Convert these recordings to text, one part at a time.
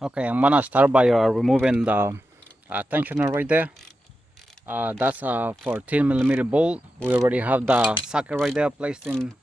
Okay, I'm gonna start by removing the tensioner right there. That's a 14mm bolt. We already have the socket right there placed in,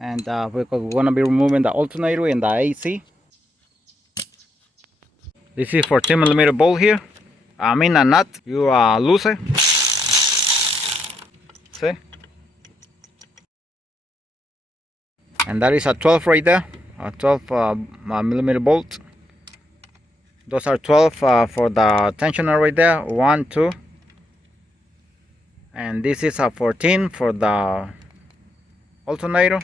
and we're gonna be removing the alternator and the AC. This is 14mm bolt here. I mean a nut. You lose it. See? And that is a 12 right there. A 12mm bolt. Those are 12 for the tensioner right there. 1, 2. And this is a 14 for the alternator.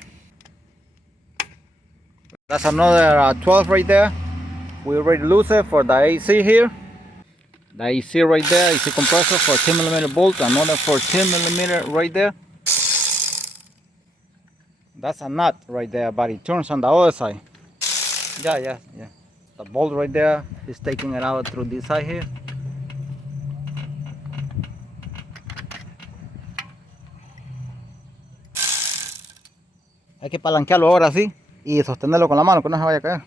That's another 12 right there. We already lose it for the AC here. The AC right there, AC compressor, 14mm bolt, another 14mm right there. That's a nut right there, but it turns on the other side. Yeah. The bolt right there is taking it out through this side here. Hay que palanquearlo ahora sí y sostenerlo con la mano que no se vaya a caer.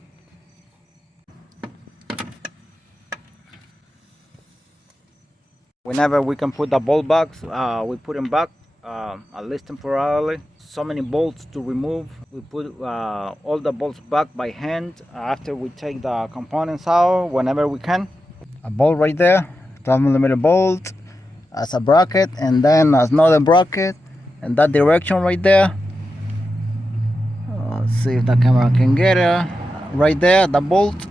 Whenever we can put the bolt back, we put them back, at least temporarily. So many bolts to remove. We put all the bolts back by hand after we take the components out whenever we can. A bolt right there, 12mm bolt as a bracket, and then another bracket in that direction right there. Let's see if the camera can get it. Right there, the bolt.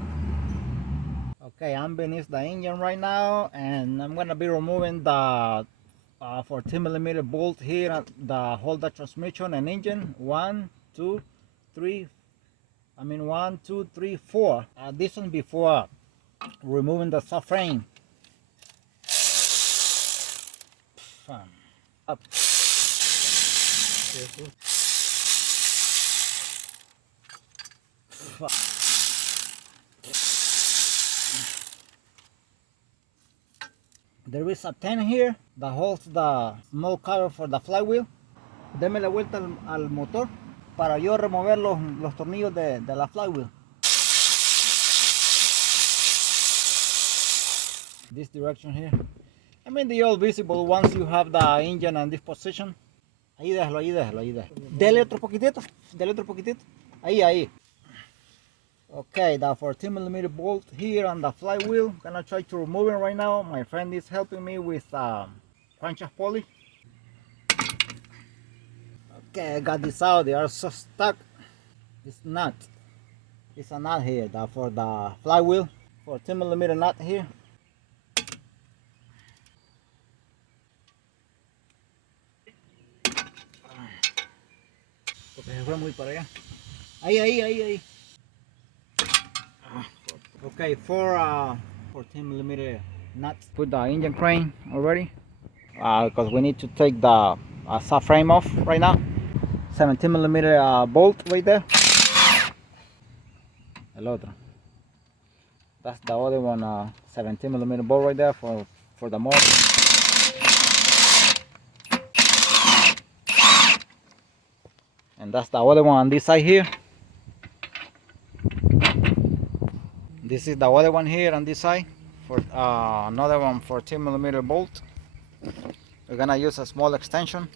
Okay, I'm beneath the engine right now, and I'm gonna be removing the 14mm bolt here that hold the transmission and engine. 1, 2, 3. 1, 2, 3, 4. This one before removing the subframe. Up. There is a 10 here that holds the small cover for the flywheel. Deme la vuelta al motor para yo remover los tornillos de la flywheel. This direction here. The all visible once you have the engine in this position. Ahí déjalo. Dele otro poquitito. Ahí. Okay, the 14mm bolt here on the flywheel. Gonna try to remove it right now. My friend is helping me with crunch pulley. Okay, I got this out. They are so stuck. It's nut. It's a nut here for the flywheel. 14mm nut here. Porque se fue muy para allá. Ahí. Okay, 14mm nuts. Put the engine crane already because we need to take the subframe off right now. 17mm bolt right there. El otro. That's the other one, 17mm bolt right there for the motor. And that's the other one on this side here. This is the other one here on this side for another one 14mm bolt. We're gonna use a small extension.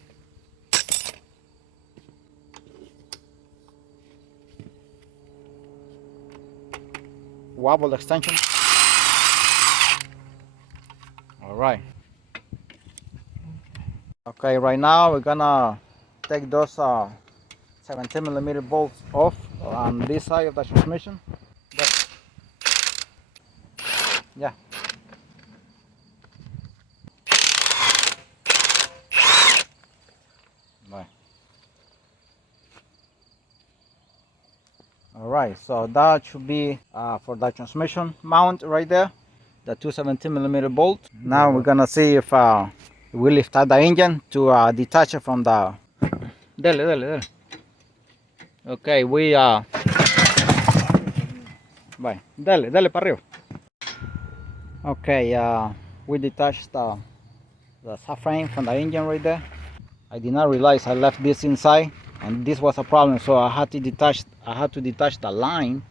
Wobble extension. All right. Okay, right now we're gonna take those 17mm bolts off on this side of the transmission. Yeah. Right. All right, so that should be for the transmission mount right there, the two 17mm bolts. Now we're gonna see if we lift out the engine to detach it from the. Dele. Okay, we Bye. Dale para arriba. Okay, we detached the subframe from the engine right there. I did not realize I left this inside, and this was a problem, so I had to detach the line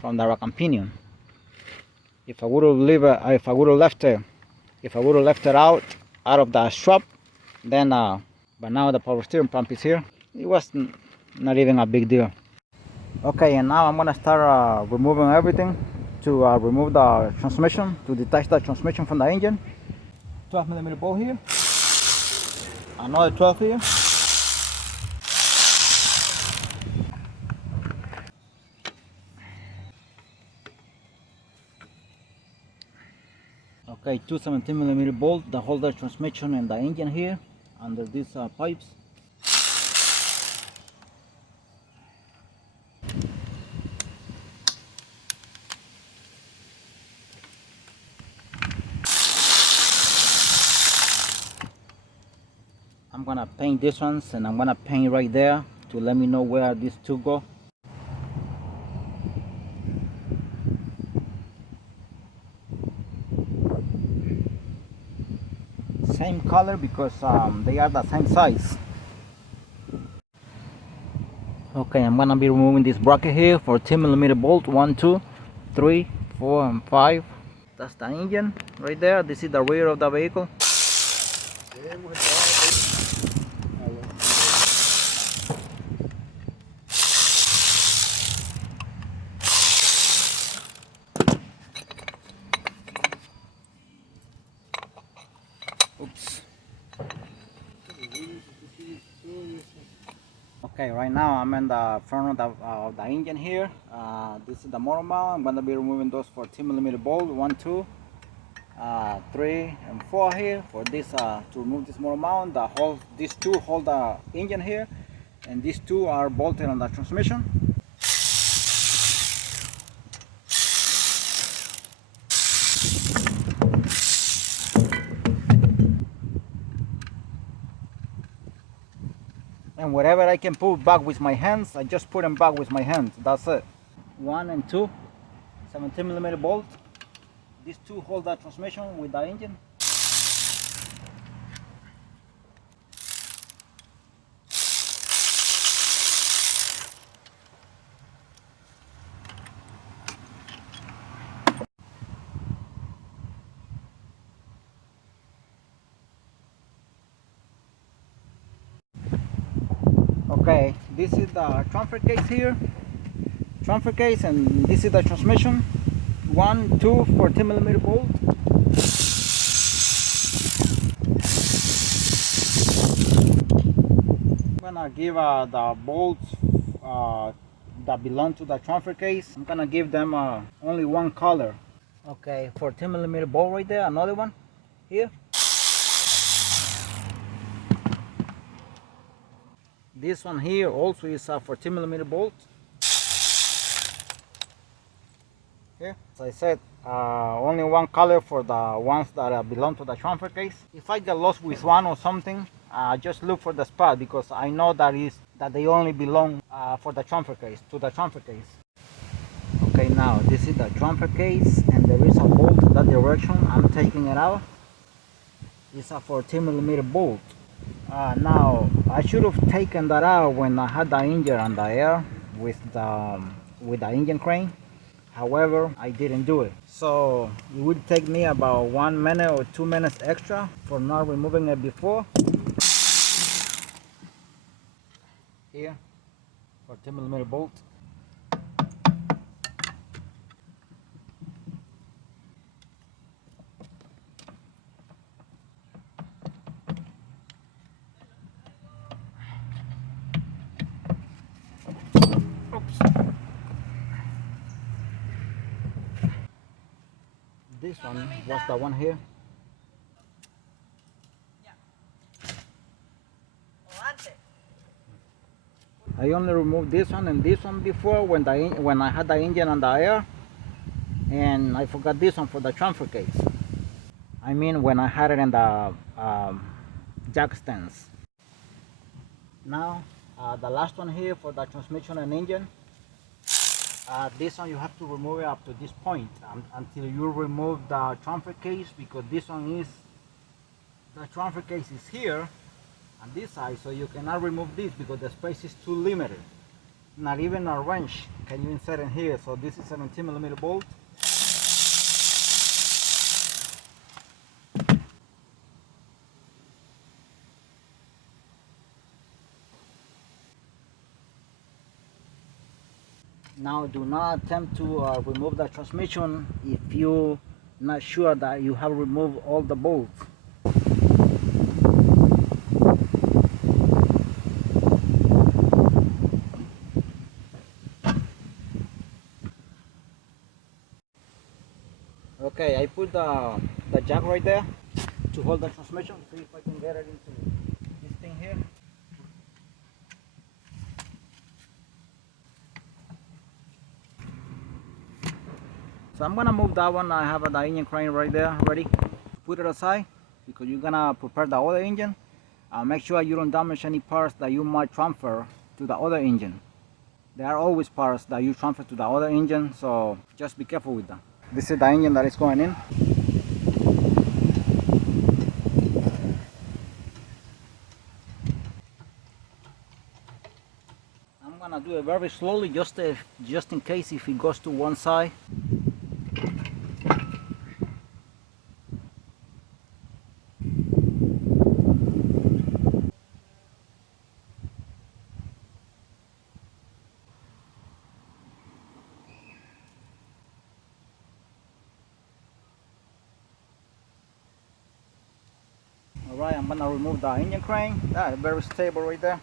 from the rack and pinion. If I would have left it out of the strap, then but now the power steering pump is here. It was not even a big deal. Okay, and now I'm gonna start removing everything to remove the transmission, to detach the transmission from the engine. 12mm bolt here, another 12 here. Okay, two 17mm bolt that hold the transmission and the engine here under these pipes. I'm gonna paint these ones, and I'm gonna paint right there to let me know where these two go. Same color because they are the same size. Okay, I'm gonna be removing this bracket here for 10mm bolt. 1, 2, 3, 4, and 5. That's the engine right there. This is the rear of the vehicle. Oops. Okay, right now I'm in the front of the engine here. This is the motor mount. I'm gonna be removing those 14mm bolt. 1, 2, 3, and 4 here for this to remove this motor mount. These two hold the engine here, and these two are bolted on the transmission. And whatever I can put back with my hands, I just put them back with my hands. That's it. 1 and 2, 17mm bolt. These two hold the transmission with the engine. Okay, this is the transfer case here. Transfer case, and this is the transmission. 1, 2, 14mm bolt. I'm gonna give the bolts that belong to the transfer case, I'm gonna give them only one color. Okay, 14mm bolt right there, another one here. This one here also is a 14mm bolt. Here, as I said, only one color for the ones that belong to the transfer case. If I get lost with one or something, just look for the spot, because I know that they only belong for the transfer case, to the transfer case. Okay, now this is the transfer case, and there is a bolt in that direction. I'm taking it out. It's a 14mm bolt. Now I should have taken that out when I had the engine on the air with the engine crane. However, I didn't do it, so it would take me about 1 minute or 2 minutes extra for not removing it before. Here, 14mm bolt. This one was the one here. I only removed this one and this one before when I had the engine on the air, and I forgot this one for the transfer case. I mean when I had it in the jack stands. Now the last one here for the transmission and engine. This one you have to remove it up to this point until you remove the transfer case, because this one is, the transfer case is here on this side, so you cannot remove this because the space is too limited. Not even a wrench can you insert in here. So this is 17mm bolt. Now do not attempt to remove the transmission if you not sure that you have removed all the bolts. Okay, I put the jack right there to hold the transmission. See if I can get it into this thing here. So I'm gonna move that one. I have the engine crane right there ready. Put it aside because you're gonna prepare the other engine. Make sure you don't damage any parts that you might transfer to the other engine. There are always parts that you transfer to the other engine, so just be careful with that. This is the engine that is going in. I'm gonna do it very slowly, just in case if it goes to one side. Alright, I'm gonna remove the engine crane. That's very stable right there.